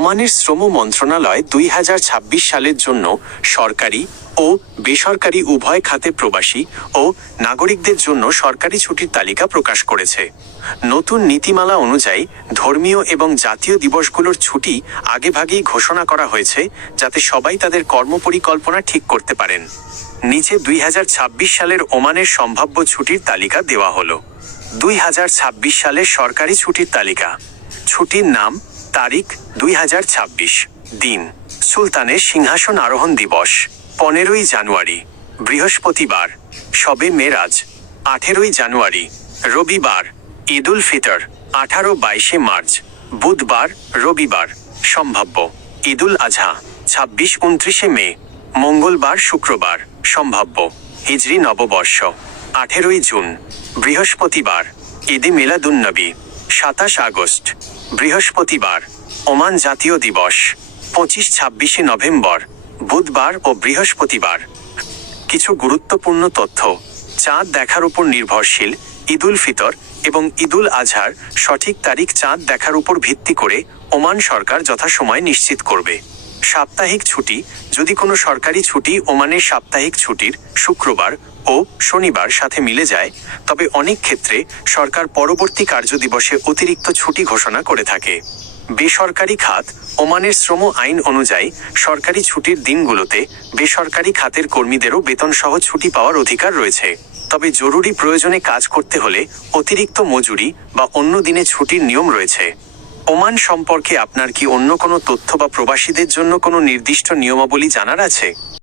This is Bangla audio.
ওমানের শ্রম মন্ত্রণালয় 2026 সালের জন্য সরকারি ও বেসরকারি উভয় খাতে প্রবাসী ও নাগরিকদের জন্য সরকারি ছুটির তালিকা প্রকাশ করেছে। নতুন নীতিমালা অনুযায়ী ধর্মীয় এবং জাতীয় দিবসগুলোর ছুটি আগেভাগেই ঘোষণা করা হয়েছে, যাতে সবাই তাদের কর্মপরিকল্পনা ঠিক করতে পারেন। নিচে 2026 সালের ওমানের সম্ভাব্য ছুটির তালিকা দেওয়া হলো। 2026 সালের সরকারি ছুটির তালিকা। ছুটির নাম, তারিখ 2026। দিন, সুলতানের সিংহাসন আরোহণ দিবস 15ই জানুয়ারি বৃহস্পতিবার, শবে মেরাজ 18ই জানুয়ারি রবিবার, ঈদ উল ফিতর 18-22 মার্চ বুধবার রবিবার, সম্ভাব্য ঈদ উল আজহা 26-29 মে মঙ্গলবার শুক্রবার, সম্ভাব্য হিজরি নববর্ষ 18ই জুন বৃহস্পতিবার, ঈদে মিলাদুন্নবী 27 আগস্ট বৃহস্পতিবার, ওমান জাতীয় দিবস 25-26 নভেম্বর বুধবার ও বৃহস্পতিবার। কিছু গুরুত্বপূর্ণ তথ্য। চাঁদ দেখার উপর নির্ভরশীল ঈদ উল ফিতর এবং ঈদ উল আজহার সঠিক তারিখ চাঁদ দেখার উপর ভিত্তি করে ওমান সরকার যথাসময়ে নিশ্চিত করবে। সাপ্তাহিক ছুটি। যদি কোনো সরকারি ছুটি ওমানের সাপ্তাহিক ছুটির শুক্রবার ও শনিবার সাথে মিলে যায়, তবে অনেক ক্ষেত্রে সরকার পরবর্তী কার্যদিবসে অতিরিক্ত ছুটি ঘোষণা করে থাকে। বেসরকারি খাত। ওমানের শ্রম আইন অনুযায়ী সরকারি ছুটির দিনগুলোতে বেসরকারি খাতের কর্মীদেরও বেতনসহ ছুটি পাওয়ার অধিকার রয়েছে, তবে জরুরি প্রয়োজনে কাজ করতে হলে অতিরিক্ত মজুরি বা অন্য দিনে ছুটির নিয়ম রয়েছে। ওমান সম্পর্কে আপনার কি অন্য কোনো তথ্য বা প্রবাসীদের জন্য কোনো নির্দিষ্ট নিয়মাবলী জানার আছে?